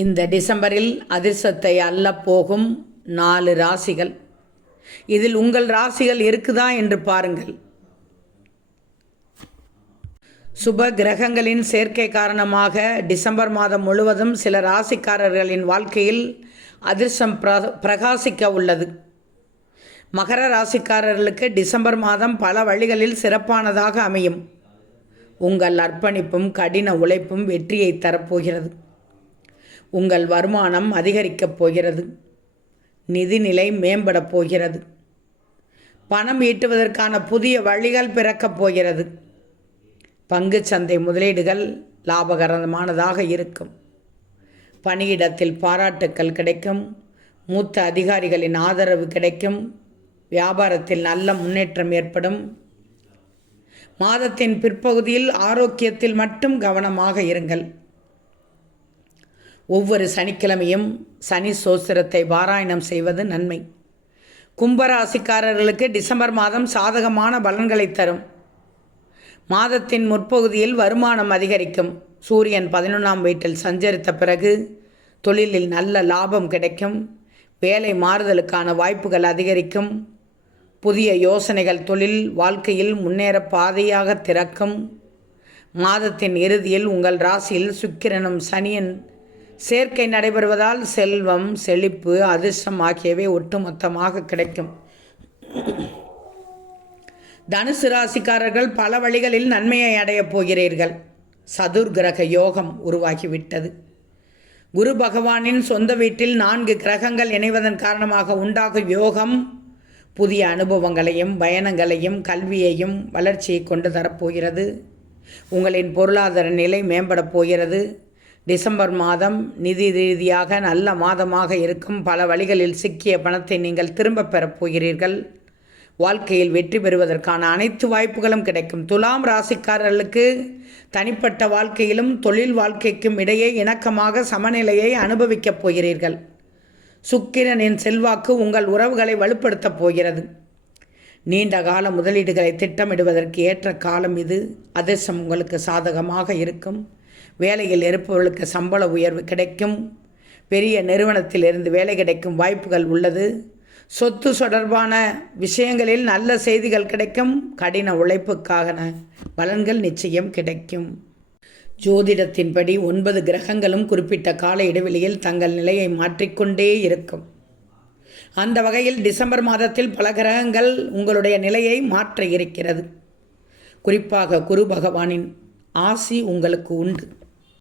இந்த டிசம்பரில் அதிர்ஷ்டத்தை அல்ல போகும் நாலு ராசிகள். இதில் உங்கள் ராசிகள் இருக்குதா என்று பாருங்கள். சுப கிரகங்களின் சேர்க்கை காரணமாக டிசம்பர் மாதம் முழுவதும் சில ராசிக்காரர்களின் வாழ்க்கையில் அதிர்ஷ்டம் பிர பிரகாசிக்க உள்ளது. மகர ராசிக்காரர்களுக்கு டிசம்பர் மாதம் பல வழிகளில் சிறப்பானதாக அமையும். உங்கள் அர்ப்பணிப்பும் கடின உழைப்பும் வெற்றியை தரப்போகிறது. உங்கள் வருமானம் அதிகரிக்கப் போகிறது. நிதிநிலை மேம்படப் போகிறது. பணம் ஈட்டுவதற்கான புதிய வழிகள் பிறக்கப் போகிறது. பங்குச் சந்தை முதலீடுகள் லாபகரமானதாக இருக்கும். பணியிடத்தில் பாராட்டுக்கள் கிடைக்கும். மூத்த அதிகாரிகளின் ஆதரவு கிடைக்கும். வியாபாரத்தில் நல்ல முன்னேற்றம் ஏற்படும். மாதத்தின் பிற்பகுதியில் ஆரோக்கியத்தில் மட்டும் கவனமாக இருங்கள். ஒவ்வொரு சனிக்கிழமையும் சனி சோஸ்திரத்தை பாராயணம் செய்வது நன்மை. கும்பராசிக்காரர்களுக்கு டிசம்பர் மாதம் சாதகமான பலன்களை தரும். மாதத்தின் முற்பகுதியில் வருமானம் அதிகரிக்கும். சூரியன் பதினொன்றாம் வீட்டில் சஞ்சரித்த பிறகு தொழிலில் நல்ல லாபம் கிடைக்கும். வேலை மாறுதலுக்கான வாய்ப்புகள் அதிகரிக்கும். புதிய யோசனைகள் தொழில் வாழ்க்கையில் முன்னேற பாதையாக திறக்கும். மாதத்தின் இறுதியில் உங்கள் ராசியில் சுக்கிரனும் சனியன் சேர்க்கை நடைபெறுவதால் செல்வம் செழிப்பு அதிர்ஷ்டம் ஆகியவை ஒட்டுமொத்தமாக கிடைக்கும். தனுசு ராசிக்காரர்கள் பல வழிகளில் நன்மையை அடையப் போகிறீர்கள். சதுர்கிரக யோகம் உருவாகிவிட்டது. குரு பகவானின் சொந்த வீட்டில் நான்கு கிரகங்கள் இணைவதன் காரணமாக உண்டாகும் யோகம் புதிய அனுபவங்களையும் பயணங்களையும் கல்வியையும் வளர்ச்சியை கொண்டு தரப்போகிறது. உங்களின் பொருளாதார நிலை மேம்படப் போகிறது. டிசம்பர் மாதம் நிதி ரீதியாக நல்ல மாதமாக இருக்கும். பல வழிகளில் சிக்கிய பணத்தை நீங்கள் திரும்பப் பெறப் போகிறீர்கள். வாழ்க்கையில் வெற்றி பெறுவதற்கான அனைத்து வாய்ப்புகளும் கிடைக்கும். துலாம் ராசிக்காரர்களுக்கு தனிப்பட்ட வாழ்க்கையிலும் தொழில் வாழ்க்கைக்கும் இடையே இணக்கமாக சமநிலையை அனுபவிக்கப் போகிறீர்கள். சுக்கிரனின் செல்வாக்கு உங்கள் உறவுகளை வலுப்படுத்தப் போகிறது. நீண்ட கால முதலீடுகளை திட்டமிடுவதற்கு ஏற்ற காலம் இது. அதிர்ஷ்டம் உங்களுக்கு சாதகமாக இருக்கும். வேலையில் இருப்பவர்களுக்கு சம்பள உயர்வு கிடைக்கும். பெரிய நிறுவனத்தில் இருந்து வேலை கிடைக்கும் வாய்ப்புகள் உள்ளது. சொத்து தொடர்பான விஷயங்களில் நல்ல செய்திகள் கிடைக்கும். கடின உழைப்புக்கான பலன்கள் நிச்சயம் கிடைக்கும். ஜோதிடத்தின்படி ஒன்பது கிரகங்களும் குறிப்பிட்ட கால இடைவெளியில் தங்கள் நிலையை மாற்றிக்கொண்டே இருக்கும். அந்த வகையில் டிசம்பர் மாதத்தில் பல கிரகங்கள் உங்களுடைய நிலையை மாற்ற இருக்கிறது. குறிப்பாக குரு பகவானின் ஆசி உங்களுக்கு உண்டு.